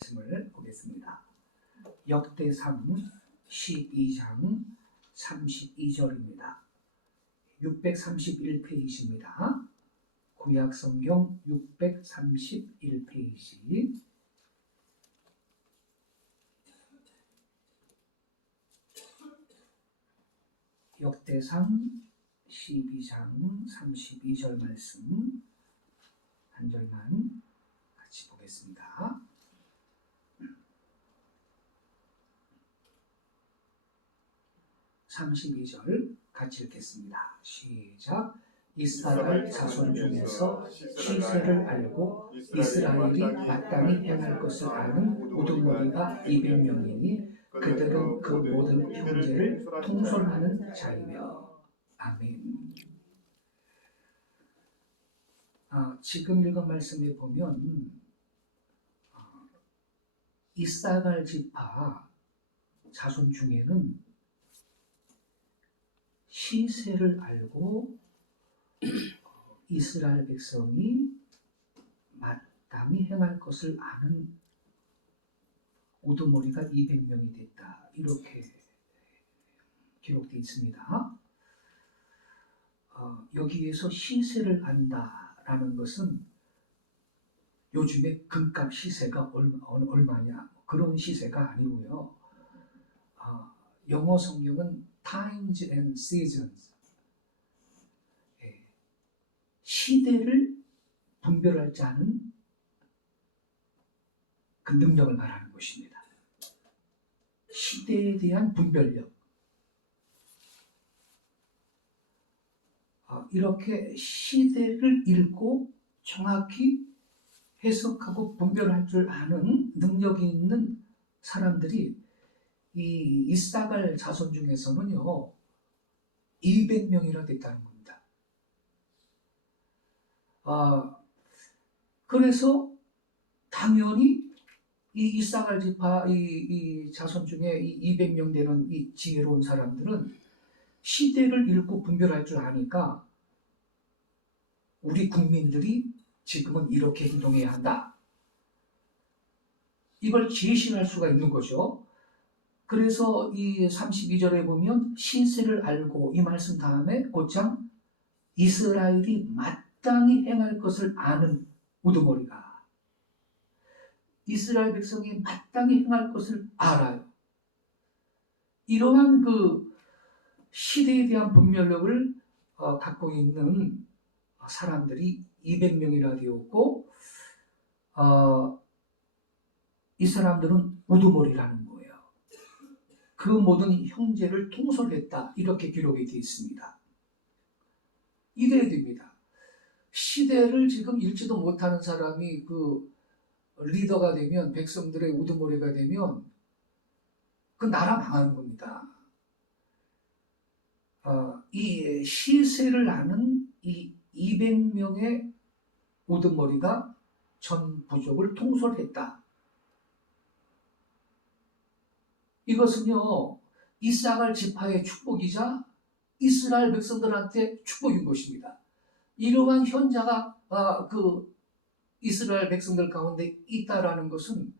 말씀을 보겠습니다. 역대상 12장 32절입니다. 631페이지입니다. 구약성경 631페이지. 역대상 12장 32절 말씀 한 절만 같이 보겠습니다. (32절) 같이 읽겠습니다. 시작. 이스라엘 자손 중에서 시세를 알고 이스라엘이 마땅히 행할 것을 아는 우두머리가 200명이니 그들은 그 모든 형제를 통솔하는 자이며. 아멘. 지금 읽은 말씀에 보면 이사갈 지파 자손 중에는 시세를 알고 이스라엘 백성이 마땅히 행할 것을 아는 우두머리가 200명이 됐다. 이렇게 기록되어 있습니다. 여기에서 시세를 안다라는 것은 요즘에 금값 시세가 얼마냐 그런 시세가 아니고요. 영어 성경은 Times and Seasons, 시대를 분별할 줄 아는 그 능력을 말하는 것입니다. 시대에 대한 분별력. 이렇게 시대를 읽고 정확히 해석하고 분별할 줄 아는 능력이 있는 사람들이 이 이사갈 자손 중에서는요 200명이나 됐다는 겁니다. 그래서 당연히 이 이사갈 지파 이 자손 중에 이 200명 되는 이 지혜로운 사람들은 시대를 읽고 분별할 줄 아니까 우리 국민들이 지금은 이렇게 행동해야 한다. 이걸 제시할 수가 있는 거죠. 그래서 이 32절에 보면 시세를 알고 이 말씀 다음에 곧장 이스라엘이 마땅히 행할 것을 아는 우두머리가 이스라엘 백성이 마땅히 행할 것을 알아요. 이러한 그 시대에 대한 분별력을 갖고 있는 사람들이 200명이나 되었고 이 사람들은 우두머리라는 거예요. 그 모든 형제를 통솔했다. 이렇게 기록이 되어 있습니다. 이래야 됩니다. 시대를 지금 읽지도 못하는 사람이 그 리더가 되면 백성들의 우두머리가 되면 그 나라 망하는 겁니다. 이 시세를 아는 이 200명의 우두머리가 전 부족을 통솔했다. 이것은요 이사갈 지파의 축복이자 이스라엘 백성들한테 축복인 것입니다. 이러한 현자가 그 이스라엘 백성들 가운데 있다라는 것은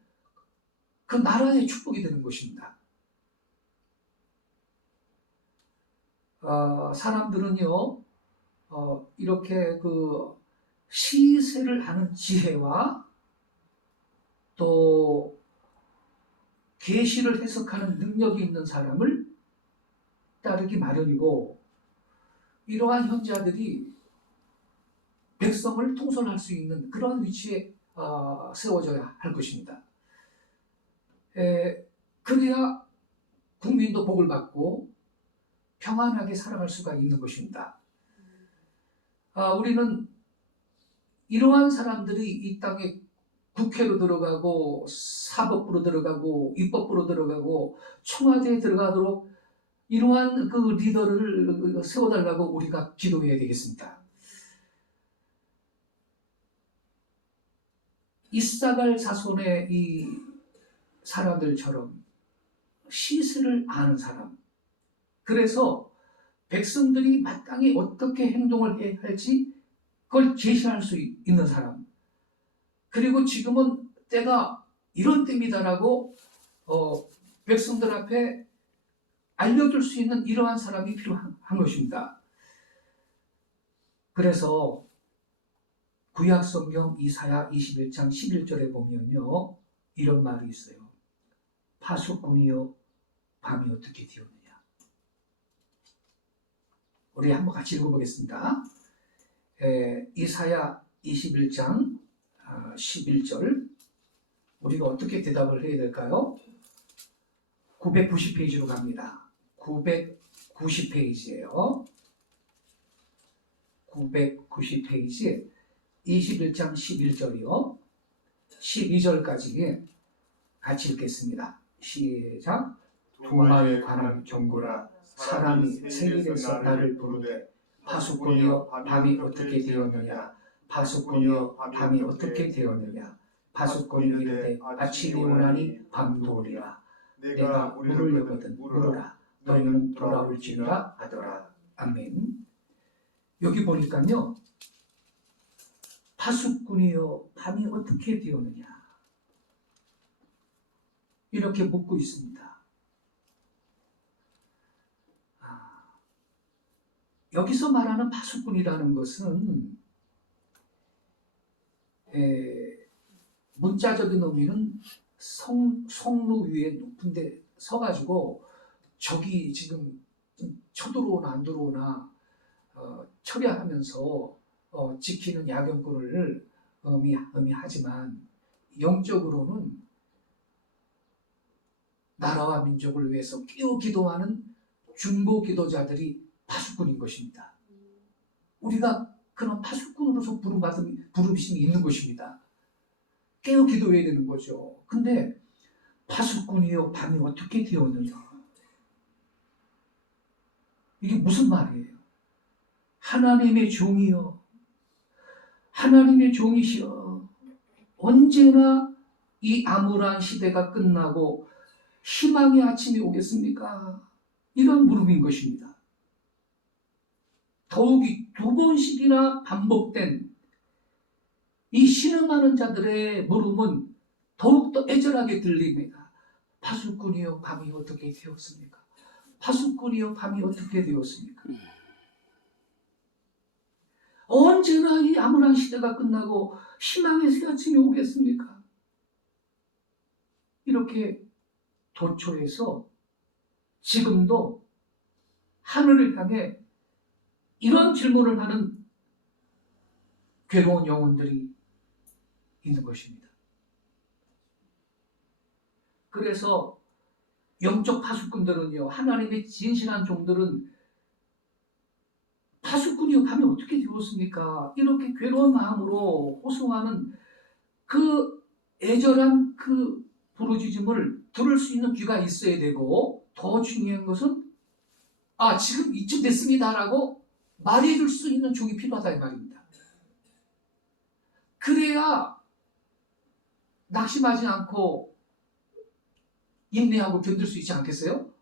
그 나라의 축복이 되는 것입니다. 사람들은요 이렇게 그 시세를 아는 지혜와 또 계시를 해석하는 능력이 있는 사람을 따르기 마련이고 이러한 현자들이 백성을 통솔할 수 있는 그런 위치에 세워져야 할 것입니다. 그래야 국민도 복을 받고 평안하게 살아갈 수가 있는 것입니다. 우리는 이러한 사람들이 이 땅에 국회로 들어가고 사법부로 들어가고 입법부로 들어가고 청와대에 들어가도록 이러한 그 리더를 세워달라고 우리가 기도해야 되겠습니다. 이사갈 자손의 이 사람들처럼 시세를 아는 사람, 그래서 백성들이 마땅히 어떻게 행동을 해야 할지 그걸 제시할 수 있는 사람, 그리고 지금은 때가 이런 때입니다라고 백성들 앞에 알려줄 수 있는 이러한 사람이 필요한 것입니다. 그래서 구약성경 이사야 21장 11절에 보면요, 이런 말이 있어요. 파수꾼이여 밤이 어떻게 되었느냐. 우리 한번 같이 읽어보겠습니다. 이사야 21장 11절, 우리가 어떻게 대답을 해야 될까요? 990페이지로 갑니다. 990페이지예요. 990페이지 21장 11절이요. 12절까지 같이 읽겠습니다. 시작. 두마에 관한 경고라. 사람이 생일에서 나를 부르되 파수꾼이여 밤이 어떻게 되었느냐. 파수꾼이여 밤이 어떻게 되었느냐. 파수꾼이 이르되 아침이 오나니 밤도 오리라. 내가 물으려거든 물으라. 너희는 돌아올지니라 하더라. 아멘. 여기 보니까요, 파수꾼이여 밤이 어떻게 되었느냐 이렇게 묻고 있습니다. 여기서 말하는 파수꾼이라는 것은 문자적인 의미는 성루 위에 높은 데 서가지고 적이 지금 쳐들어오나 안 들어오나 처리하면서 지키는 야경꾼을 의미하지만, 영적으로는 나라와 민족을 위해서 끼어 기도하는 중보 기도자들이 파수꾼인 것입니다. 우리가 그런 파수꾼으로서 부름이심이 있는 것입니다. 깨어 기도해야 되는 거죠. 근데 파수꾼이여 밤이 어떻게 되었느냐, 이게 무슨 말이에요? 하나님의 종이여, 하나님의 종이시여, 언제나 이 암울한 시대가 끝나고 희망의 아침이 오겠습니까? 이런 물음인 것입니다. 더욱이 2번씩이나 반복된 이 신음하는 자들의 물음은 더욱더 애절하게 들립니다. 파수꾼이여 밤이 어떻게 되었습니까? 파수꾼이여 밤이 어떻게 되었습니까? 언제나 이 암울한 시대가 끝나고 희망의 새 아침이 오겠습니까? 이렇게 도초에서 지금도 하늘을 향해 이런 질문을 하는 괴로운 영혼들이 있는 것입니다. 그래서 영적 파수꾼들은요, 하나님의 진실한 종들은 파수꾼이요 밤이 어떻게 되었습니까? 이렇게 괴로운 마음으로 호소하는 그 애절한 그 부르짖음을 들을 수 있는 귀가 있어야 되고, 더 중요한 것은 지금 이쯤 됐습니다라고 말해줄 수 있는 종이 필요하다 이 말입니다. 그래야 낙심하지 않고 인내하고 견딜 수 있지 않겠어요?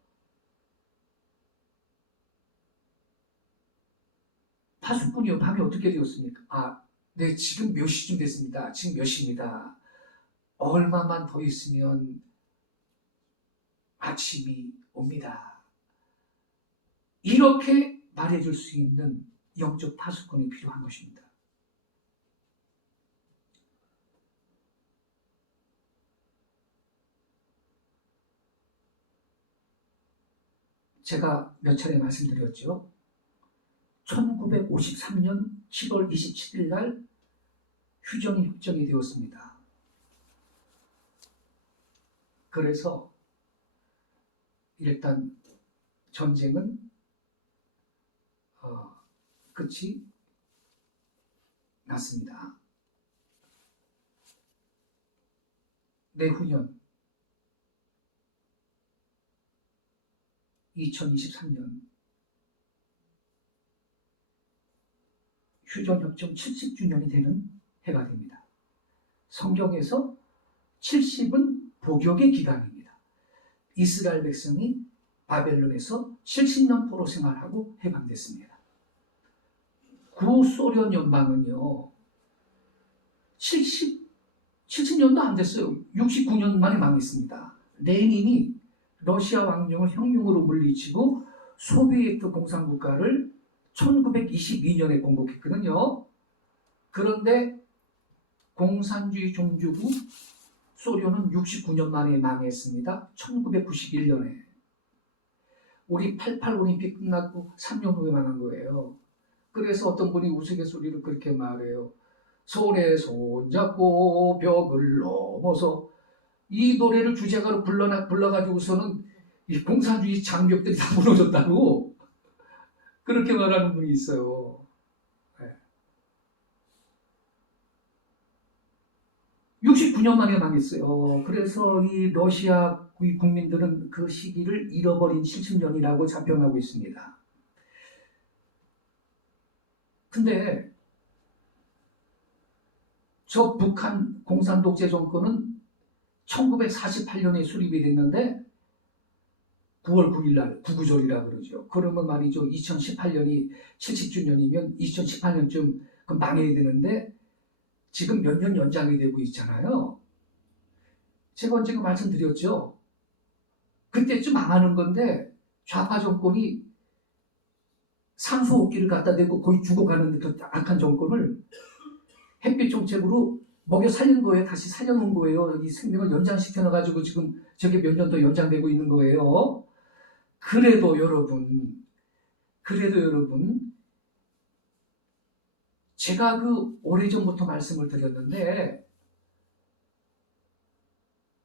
파수꾼이요 밤이 어떻게 되었습니까? 네, 지금 몇 시쯤 됐습니다. 지금 몇 시입니다. 얼마만 더 있으면 아침이 옵니다. 이렇게 말해줄 수 있는 영적 파수꾼이 필요한 것입니다. 제가 몇 차례 말씀드렸죠. 1953년 7월 27일 날 휴전이 협정이 되었습니다. 그래서 일단 전쟁은 끝이 났습니다. 내후년 2023년 휴전협정 70주년이 되는 해가 됩니다. 성경에서 70은 복역의 기간입니다. 이스라엘 백성이 바벨론에서 70년 포로 생활하고 해방됐습니다. 구소련 연방은요 70 70년도 안 됐어요. 69년 만에 망했습니다. 레닌이 러시아 왕정을 혁명으로 물리치고 소비에트 공산국가를 1922년에 공복했거든요. 그런데 공산주의 종주국 소련은 69년 만에 망했습니다. 1991년에. 우리 88 올림픽 끝나고 3년 후에 망한 거예요. 그래서 어떤 분이 우스갯소리로 그렇게 말해요. 손에 손잡고 벽을 넘어서, 이 노래를 주제가로 불러가지고서는 이 공산주의 장벽들이 다 무너졌다고 그렇게 말하는 분이 있어요. 69년 만에 망했어요. 그래서 이 러시아 국민들은 그 시기를 잃어버린 70년이라고 자평하고 있습니다. 근데 저 북한 공산 독재 정권은 1948년에 수립이 됐는데 9월 9일 날 구구절이라 그러죠. 그러면 말이죠. 2018년이 70주년이면 2018년쯤 망해야 되는데 지금 몇 년 연장이 되고 있잖아요. 제가 언제 말씀드렸죠. 그때쯤 망하는 건데 좌파 정권이 산소호흡기를 갖다 대고 거의 죽어가는 그 악한 정권을 햇빛 정책으로 먹여 살린 거예요. 다시 살려놓은 거예요. 이 생명을 연장시켜놔가지고 지금 저게 몇 년 더 연장되고 있는 거예요. 그래도 여러분, 제가 그 오래전부터 말씀을 드렸는데,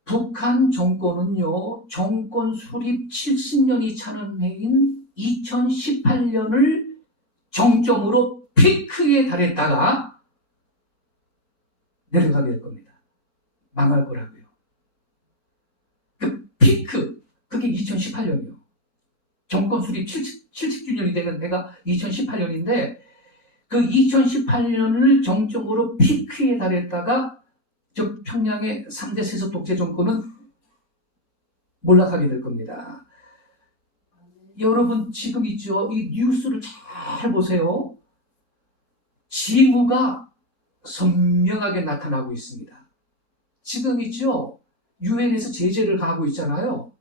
북한 정권은요, 정권 수립 70년이 차는 해인 2018년을 정점으로 피크에 달했다가 내려가게 될 겁니다. 망할 거라고요. 그 피크, 그게 2018년이요. 정권 수립 70주년이 되는 해가 2018년인데, 그 2018년을 정점으로 피크에 달했다가 저 평양의 3대 세속 독재 정권은 몰락하게 될 겁니다. 여러분 지금 있죠? 이 뉴스를 잘 보세요. 징후가 선명하게 나타나고 있습니다. 지금 있죠? 유엔에서 제재를 가하고 있잖아요.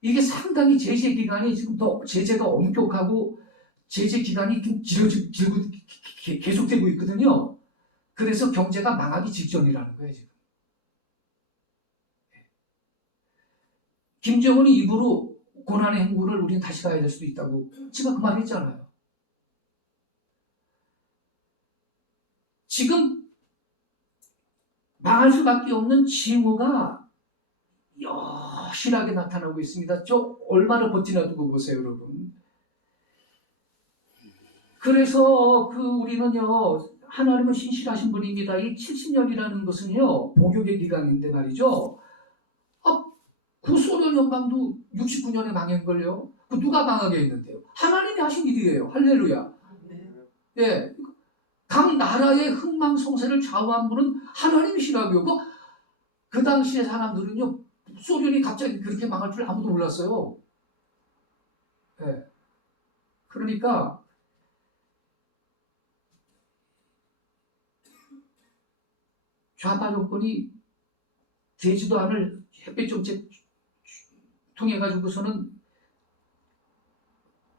이게 상당히 제재 기간이 지금 더 제재가 엄격하고 제재 기간이 좀 길고 계속되고 있거든요. 그래서 경제가 망하기 직전이라는 거예요, 지금. 김정은이 입으로 고난의 행군을 우리는 다시 가야 될 수도 있다고 제가 그 말 했잖아요. 지금 망할 수밖에 없는 징후가 여실하게 나타나고 있습니다. 저 얼마나 버티나 두고 보세요, 여러분. 그래서 우리는요, 하나님은 신실하신 분입니다. 이 70년이라는 것은요, 복역의 기간인데 말이죠. 구소련 연방도 69년에 망한걸요. 그 누가 망하게 했는데요? 하나님이 하신 일이에요. 할렐루야. 예. 각 나라의 흥망성쇠를 좌우한 분은 하나님이시라고요. 그 당시에 사람들은요, 소련이 갑자기 그렇게 망할 줄 아무도 몰랐어요. 예. 그러니까, 좌파 정권이 되지도 않을 햇빛 정책 통해 가지고서는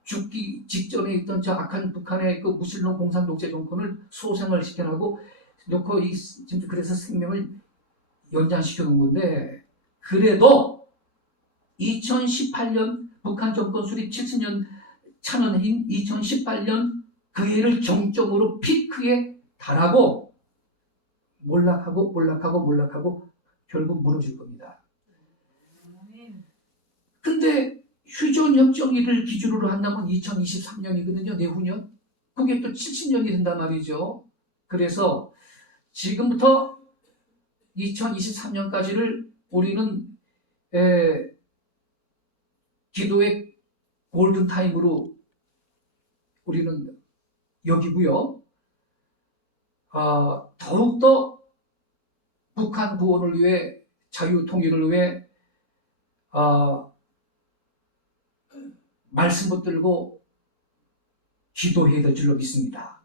죽기 직전에 있던 저 악한 북한의 그 무신론 공산 독재 정권을 소생을 시켜나고 놓고 지금 그래서 생명을 연장시켜 놓은 건데, 그래도 2018년 북한 정권 수립 70년 차는 해인 2018년 그 해를 정점으로 피크에 달하고 몰락하고 결국 무너질 겁니다. 근데 휴전협정일을 기준으로 한다면 2023년이거든요. 내후년. 그게 또 70년이 된단 말이죠. 그래서 지금부터 2023년까지를 우리는 기도의 골든타임으로 우리는 여기고요. 더욱더 북한 구원을 위해, 자유 통일을 위해 말씀 붙들고 기도해야 될 줄로 믿습니다.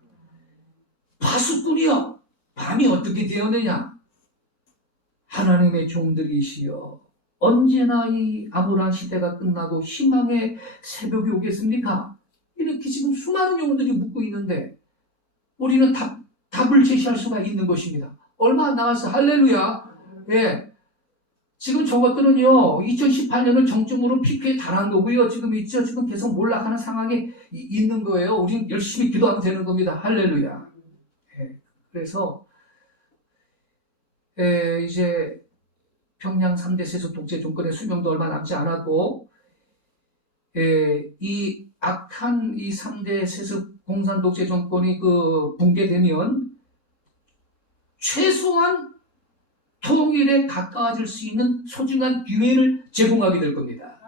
파수꾼이여, 밤이 어떻게 되었느냐? 하나님의 종들이시여, 언제나 이 암울한 시대가 끝나고 희망의 새벽이 오겠습니까? 이렇게 지금 수많은 영혼들이 묻고 있는데 우리는 답을 제시할 수가 있는 것입니다. 얼마 안 남았어. 할렐루야. 예. 지금 저것들은요, 2018년을 정점으로 피크에 달한 거고요. 지금 있죠. 지금 계속 몰락하는 상황에 있는 거예요. 우린 열심히 기도하면 되는 겁니다. 할렐루야. 예. 그래서, 이제 평양 3대 세속 독재 정권의 수명도 얼마 남지 않았고, 이 악한 이 3대 세습 공산 독재 정권이 붕괴되면 최소한 통일에 가까워질 수 있는 소중한 기회를 제공하게 될 겁니다.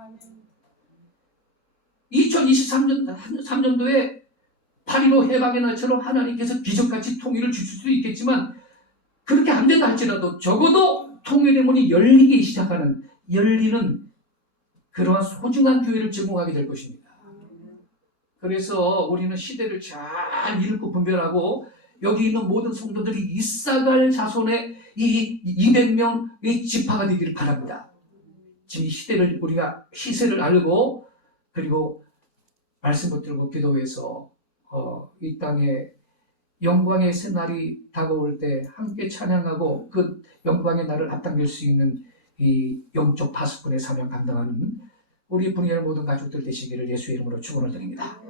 2023년도에 8.15 해방의 날처럼 하나님께서 기적같이 통일을 주실 수도 있겠지만 그렇게 안 된다 할지라도 적어도 통일의 문이 열리는 그러한 소중한 기회를 제공하게 될 것입니다. 그래서 우리는 시대를 잘 읽고 분별하고 여기 있는 모든 성도들이 이사갈 자손의 이 200명의 지파가 되기를 바랍니다. 지금 이 시대를 우리가 시세를 알고 그리고 말씀 붙들고 기도해서 이 땅에 영광의 새날이 다가올 때 함께 찬양하고 그 영광의 날을 앞당길 수 있는 이 영적 파수꾼의 사명 감당하는 우리 분야의 모든 가족들 되시기를 예수의 이름으로 축원을 드립니다.